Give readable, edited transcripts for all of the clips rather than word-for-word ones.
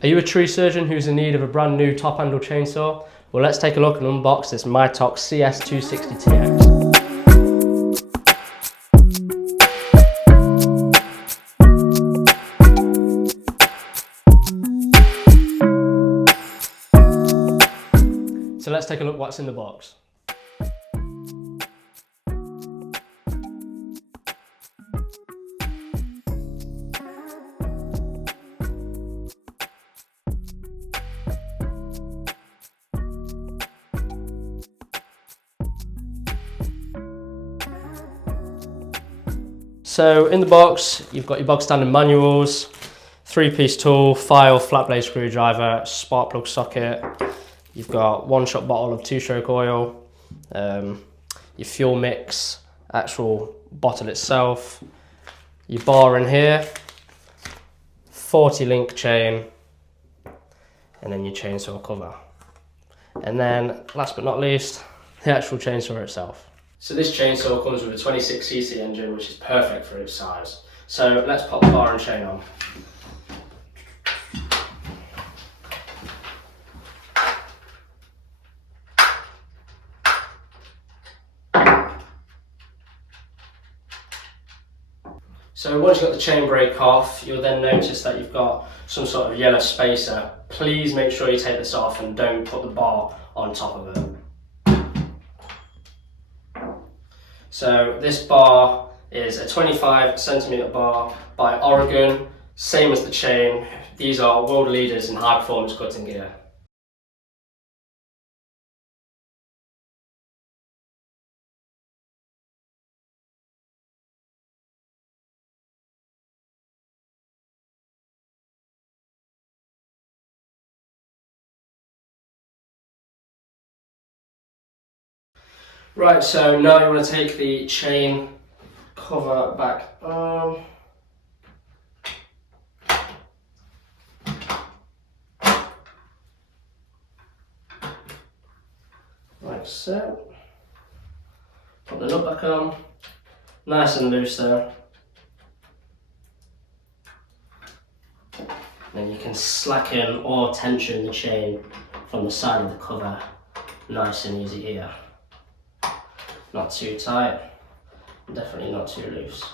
Are you a tree surgeon who's in need of a brand new top handle chainsaw? Well, let's take a look and unbox this Mitox CS260TX. So let's take a look what's in the box. So in the box, you've got your bog standard manuals, 3-piece tool, file, flat blade screwdriver, spark plug socket. You've got 1-shot bottle of 2-stroke oil, your fuel mix, actual bottle itself, your bar in here, 40 link chain, and then your chainsaw cover. And then last but not least, the actual chainsaw itself. So this chainsaw comes with a 26cc engine, which is perfect for its size. So let's pop the bar and chain on. So once you've got the chain brake off, you'll then notice that you've got some sort of yellow spacer. Please make sure you take this off and don't put the bar on top of it. So this bar is a 25cm bar by Oregon, same as the chain. These are world leaders in high performance cutting gear. Right, so now you want to take the chain cover back on. Like so. Put the nut back on. Nice and loose there. Then you can slacken or tension the chain from the side of the cover. Nice and easy here. Not too tight, definitely not too loose.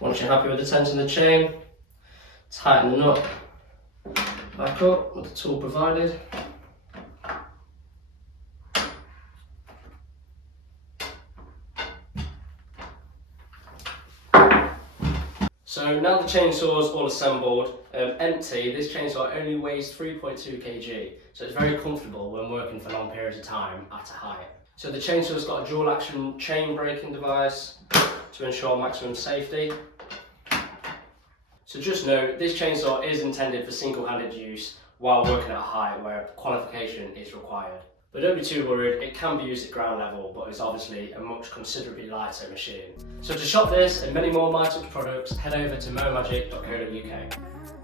Once you're happy with the tension of the chain, tighten the nut back up with the tool provided. So now the chainsaw is all assembled, empty, this chainsaw only weighs 3.2 kg, so it's very comfortable when working for long periods of time at a height. So the chainsaw's got a dual action chain braking device to ensure maximum safety. So just note, this chainsaw is intended for single-handed use while working at a height where qualification is required. But don't be too worried, it can be used at ground level, but it's obviously a much considerably lighter machine. So to shop this and many more Mitox products, head over to momagic.co.uk.